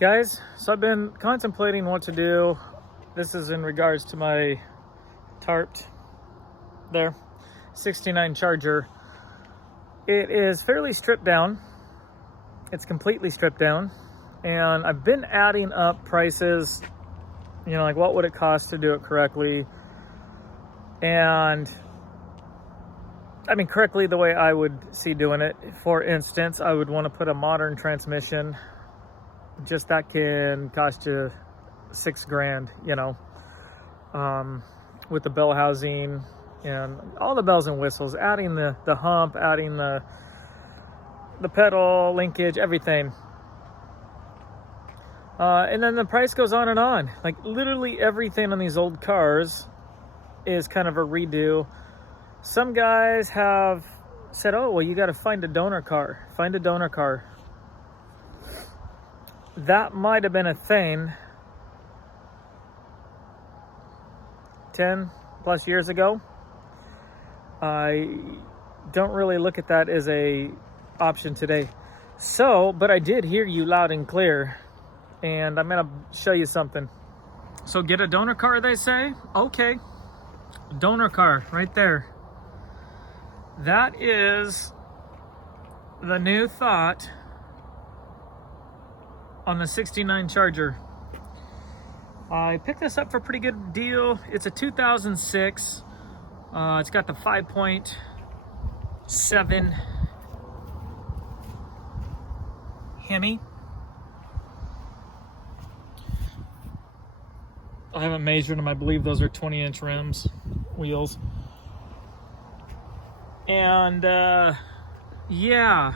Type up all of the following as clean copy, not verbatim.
Guys, so I've been contemplating what to do. This is in regards to my tarped there 69 Charger. It is fairly stripped down. It's completely stripped down, and I've been adding up prices, you know, like what would it cost to do it correctly. And I mean, correctly the way I would see doing it. For instance, I would want to put a modern transmission. Just that can cost you $6,000, you know, with the bell housing and all the bells and whistles, adding the hump, adding the pedal linkage, everything. And then the price goes on and on. Like literally everything on these old cars is kind of a redo. Some guys have said, oh, well, you got to find a donor car. Find a donor car. That might have been a thing 10 plus years ago. I don't really look at that as a option today. So, but I did hear you loud and clear, and I'm gonna show you something. So get a donor car, they say. Okay, donor car right there. That is the new thought on the 69 Charger. I picked this up for a pretty good deal. It's a 2006. It's got the 5.7 Hemi. I haven't measured them. I believe those are 20-inch rims, wheels. And yeah.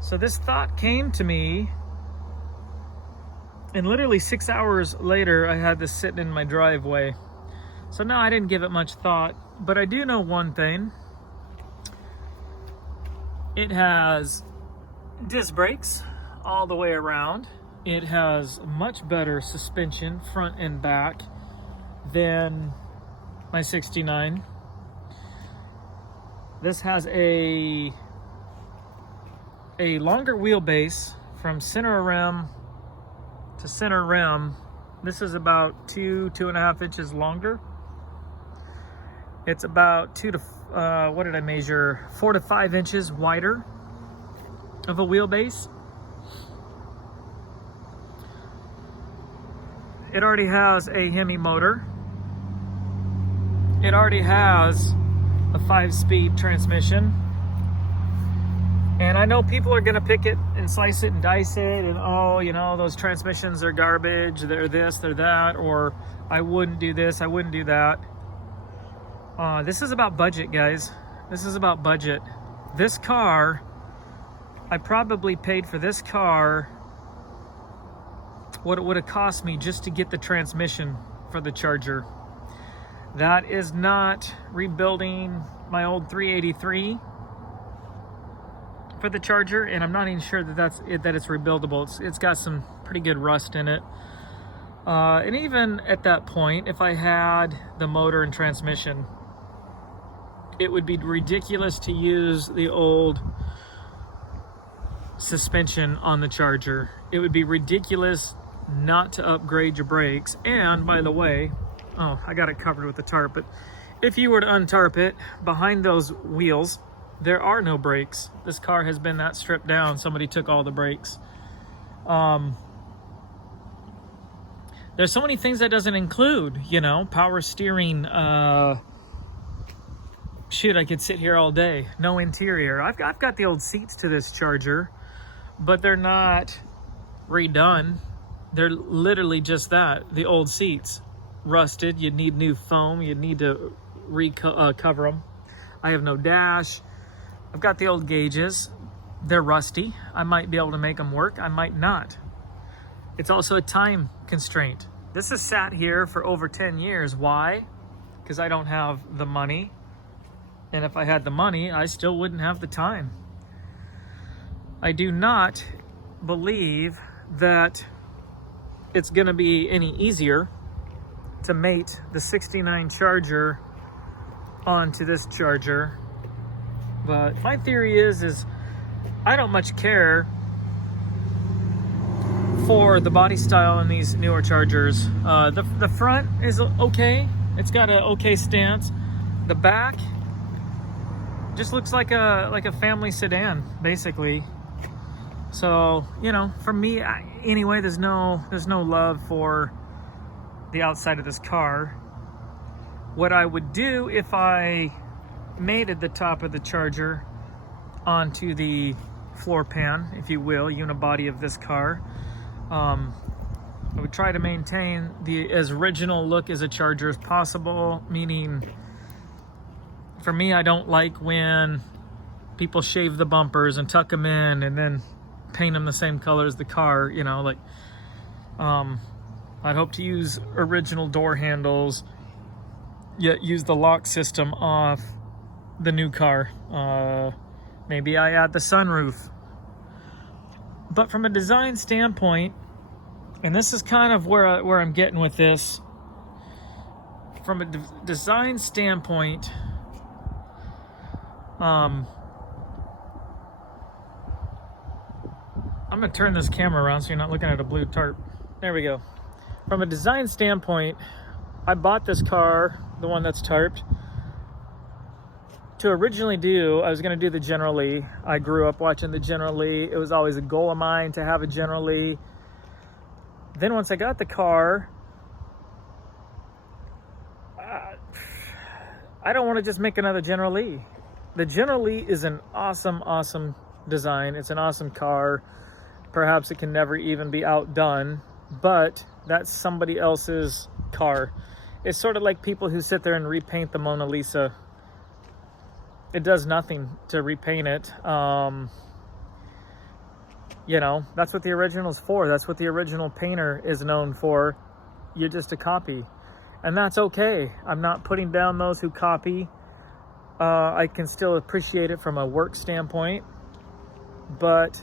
So this thought came to me, and literally 6 hours later, I had this sitting in my driveway. So now I didn't give it much thought, but I do know one thing. It has disc brakes all the way around. It has much better suspension front and back than my 69. This has a longer wheelbase from center rim to center rim. This is about 2.5 inches longer. It's about 4 to 5 inches wider of a wheelbase. It already has a Hemi motor. It already has a 5-speed transmission. And I know people are gonna pick it and slice it and dice it and, oh, you know, those transmissions are garbage, they're this, they're that, or I wouldn't do this, I wouldn't do that. This is about budget, guys. This is about budget. This car, I probably paid for this car what it would have cost me just to get the transmission for the Charger. That is not rebuilding my old 383 for the Charger, and I'm not even sure that it's rebuildable. It's got some pretty good rust in it. And even at that point, if I had the motor and transmission, it would be ridiculous to use the old suspension on the Charger. It would be ridiculous not to upgrade your brakes. And by the way, oh, I got it covered with the tarp, but if you were to untarp it, behind those wheels, there are no brakes. This car has been that stripped down. Somebody took all the brakes. There's so many things that doesn't include, you know, power steering. Shoot, I could sit here all day. No interior. I've got the old seats to this Charger, but they're not redone. They're literally just that, the old seats. Rusted, you'd need new foam, you'd need to cover them. I have no dash. I've got the old gauges. They're rusty. I might be able to make them work, I might not. It's also a time constraint. This has sat here for over 10 years. Why? Because I don't have the money. And if I had the money, I still wouldn't have the time. I do not believe that it's gonna be any easier to mate the 69 Charger onto this Charger. But my theory is I don't much care for the body style in these newer Chargers. The front is okay. It's got an okay stance. The back just looks like a family sedan, basically. So, you know, for me, anyway, there's no love for the outside of this car. What I would do if I mated the top of the Charger onto the floor pan, if you will, unibody of this car, I would try to maintain the as original look as a Charger as possible, meaning for me, I don't like when people shave the bumpers and tuck them in and then paint them the same color as the car, you know, like I'd hope to use original door handles, yet use the lock system off the new car. Maybe I add the sunroof. But from a design standpoint, and this is kind of where I'm getting with this, from a design standpoint, I'm gonna turn this camera around so you're not looking at a blue tarp. There we go. From a design standpoint, I bought this car, the one that's tarped, to originally do, I was gonna do the General Lee. I grew up watching the General Lee. It was always a goal of mine to have a General Lee. Then once I got the car, I don't want to just make another General Lee. The General Lee is an awesome, awesome design. It's an awesome car. Perhaps it can never even be outdone, but that's somebody else's car. It's sort of like people who sit there and repaint the Mona Lisa. It does nothing to repaint it. You know, that's what the original's for. That's what the original painter is known for. You're just a copy. And that's okay. I'm not putting down those who copy. I can still appreciate it from a work standpoint. But,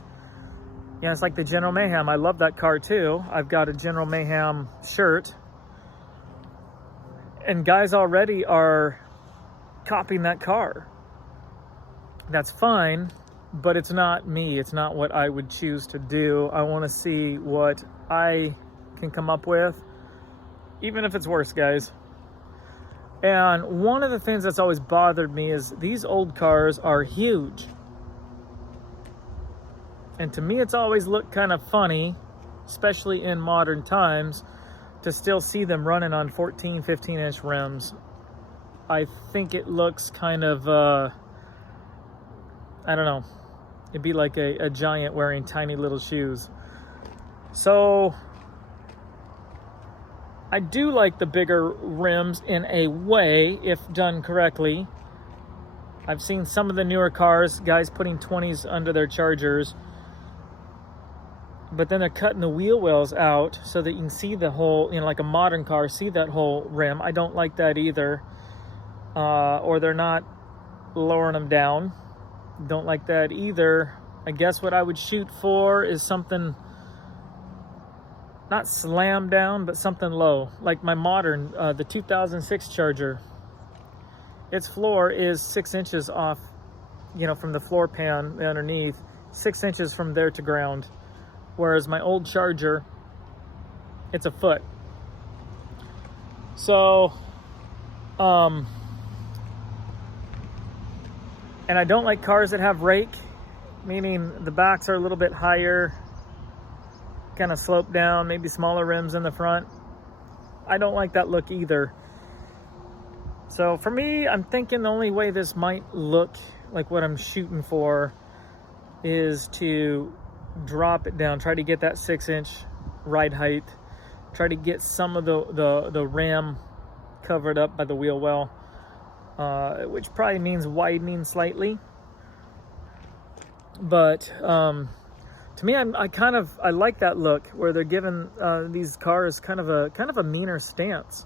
yeah, it's like the General Mayhem. I love that car too. I've got a General Mayhem shirt. And guys already are copying that car. That's fine, but it's not me. It's not what I would choose to do. I want to see what I can come up with, even if it's worse, guys. And one of the things that's always bothered me is these old cars are huge. And to me, it's always looked kind of funny, especially in modern times, to still see them running on 14, 15-inch rims. I think it looks kind of, I don't know. It'd be like a giant wearing tiny little shoes. So I do like the bigger rims in a way, if done correctly. I've seen some of the newer cars, guys putting 20s under their Chargers, but then they're cutting the wheel wells out so that you can see the whole, you know, like a modern car, see that whole rim. I don't like that either. Or they're not lowering them down. Don't like that either. I guess what I would shoot for is something not slam down, but something low, like my modern, the 2006 Charger. Its floor is 6 inches off, you know, from the floor pan underneath, 6 inches from there to ground. Whereas my old Charger, it's a foot. So, and I don't like cars that have rake, meaning the backs are a little bit higher, kind of slope down, maybe smaller rims in the front. I don't like that look either. So for me, I'm thinking the only way this might look like what I'm shooting for is to drop it down, try to get that 6-inch ride height, try to get some of the rim covered up by the wheel well. Which probably means widening slightly, but to me, I like that look where they're giving these cars kind of a meaner stance.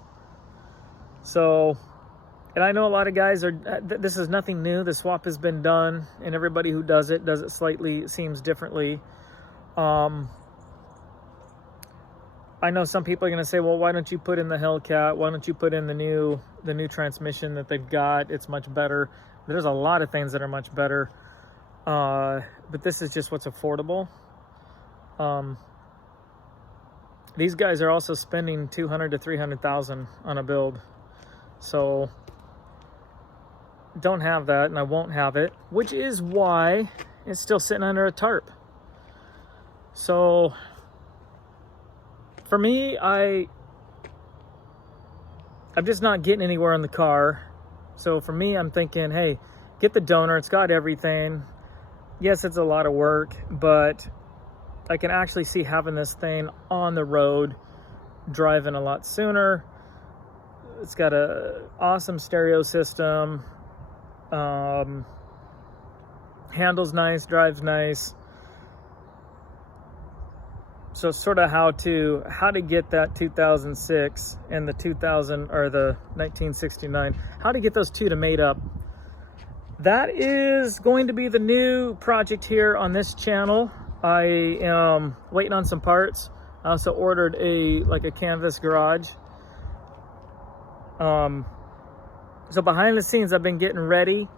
So, and I know a lot of guys are. This is nothing new. The swap has been done, and everybody who does it slightly, seems differently. I know some people are going to say, well, why don't you put in the Hellcat? Why don't you put in the new transmission that they've got? It's much better. There's a lot of things that are much better. But this is just what's affordable. these guys are also spending 200 to 300,000 on a build. So don't have that, and I won't have it, which is why it's still sitting under a tarp. So for me, I'm just not getting anywhere in the car. So for me, I'm thinking, hey, get the donor. It's got everything. Yes, it's a lot of work, but I can actually see having this thing on the road, driving a lot sooner. It's got a awesome stereo system. Handles nice, drives nice. So sort of how to get that 2006 and the 2000 or the 1969, how to get those two to mate up. That is going to be the new project here on this channel. I am waiting on some parts. I also ordered a canvas garage. So behind the scenes, I've been getting ready.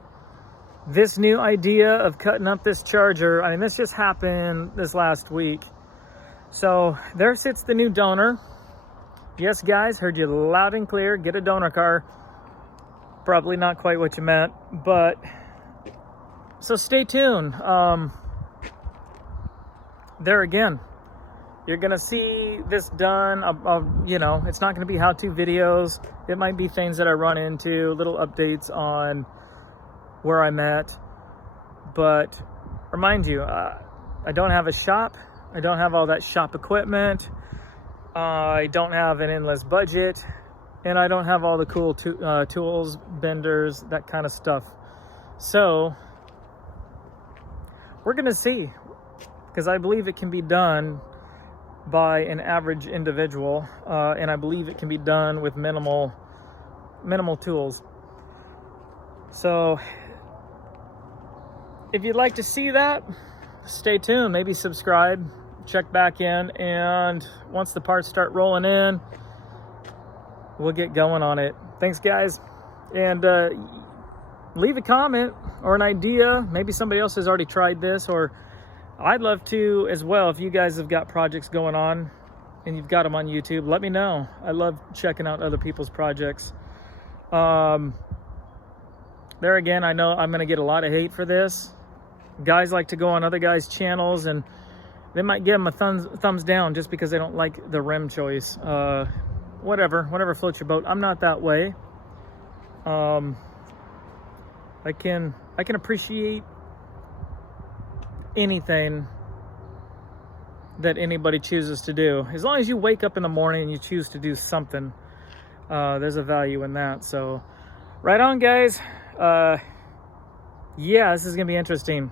This new idea of cutting up this charger, I mean, this just happened this last week. So there sits the new donor. Yes, guys, heard you loud and clear. Get a donor car. Probably not quite what you meant, but so stay tuned. There again, you're gonna see this done. You know, it's not gonna be how-to videos. It might be things that I run into, little updates on where I'm at. But remind you, I don't have a shop. I don't have all that shop equipment. I don't have an endless budget, and I don't have all the cool tools, benders, that kind of stuff. So we're gonna see, because I believe it can be done by an average individual, and I believe it can be done with minimal tools. So if you'd like to see that, stay tuned. Maybe subscribe, check back in, and once the parts start rolling in, we'll get going on it. Thanks, guys, and leave a comment or an idea. Maybe somebody else has already tried this, or I'd love to as well. If you guys have got projects going on and you've got them on YouTube, let me know. I love checking out other people's projects. There again, I know I'm going to get a lot of hate for this. Guys like to go on other guys' channels and they might give them a thumbs down just because they don't like the rim choice. Whatever floats your boat. I'm not that way. I can appreciate anything that anybody chooses to do. As long as you wake up in the morning and you choose to do something, there's a value in that. So right on, guys. Yeah, this is gonna be interesting.